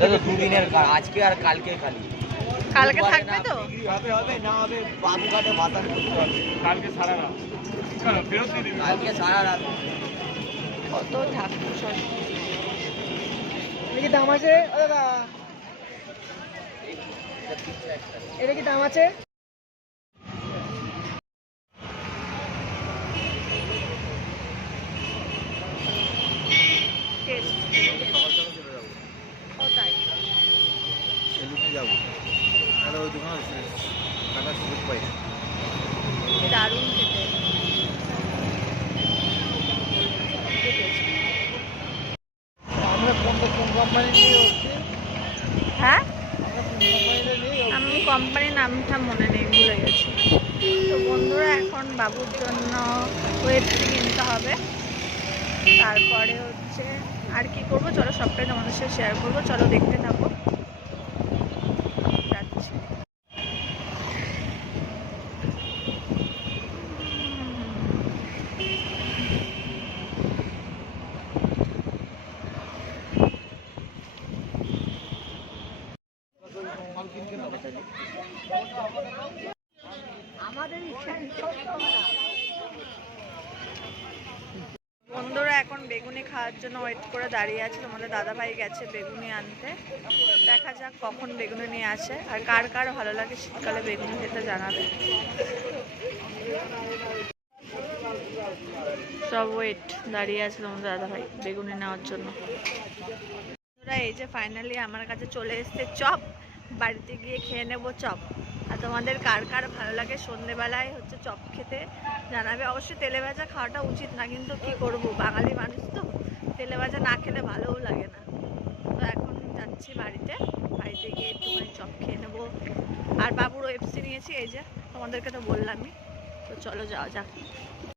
দুদিনের কাজ আজকে আর কালকে খালি। কালকে থাকবে তো? হবে হবে না হবে করতে কালকে সারা রাত। ফেরত দিয়ে দিবি? কালকে সারা রাত। কত ঠাকুর সব। এটা কি দাম আছে? দাদা। এটা কি দাম আছে? যাব। তাহলে ওই দোকানে কাটার সুযোগ পাই দারুণ খেতে। আমরা কোন কোন কোম্পানি নিয়ে হচ্ছে হ্যাঁ? আমি কোম্পানির নামটা মনে নেই ভুলে গেছি। তো বন্ধুরা এখন বাবুর জন্য ওয়েবসি কিনতে হবে। তারপরে হচ্ছে আর কি করব? চলো সবটাই তোমাদের সাথে শেয়ার করব। চলো দেখতে থাকো যাচ্ছি বন্ধুরা এখন বেগুনি খাওয়ার জন্য ওয়েট করে দাঁড়িয়ে আছে। তোমাদের দাদা ভাই গেছে বেগুনি আনতে। দেখা যাক কখন বেগুনি নিয়ে আসে। আর কার কার ভালো লাগে শীতকালে বেগুনি খেতে জানাবে। সব ওয়েট দাঁড়িয়ে আছে তোমাদের দাদা ভাই বেগুনি নেওয়ার জন্য। বন্ধুরা এই যে ফাইনালি আমার কাছে চলে এসছে। চপ! বাড়িতে গিয়ে খেয়ে নেব চপ। আর তোমাদের কার কার ভালো লাগে সন্ধেবেলায় হচ্ছে চপ খেতে জানাবে। অবশ্যই তেলে ভাজা খাওয়াটা উচিত না, কিন্তু কি করব? বাঙালি মানুষ তো, তেলে ভাজা না খেলে ভালোও লাগে না। তো এখন যাচ্ছি বাড়িতে বাড়িতে গিয়ে একটুখানি চপ খেয়ে নেব। আর বাবুর ওয়েবসি নিয়েছি, এই যে তোমাদেরকে তো বললামই। তো চলো যাওয়া যাক।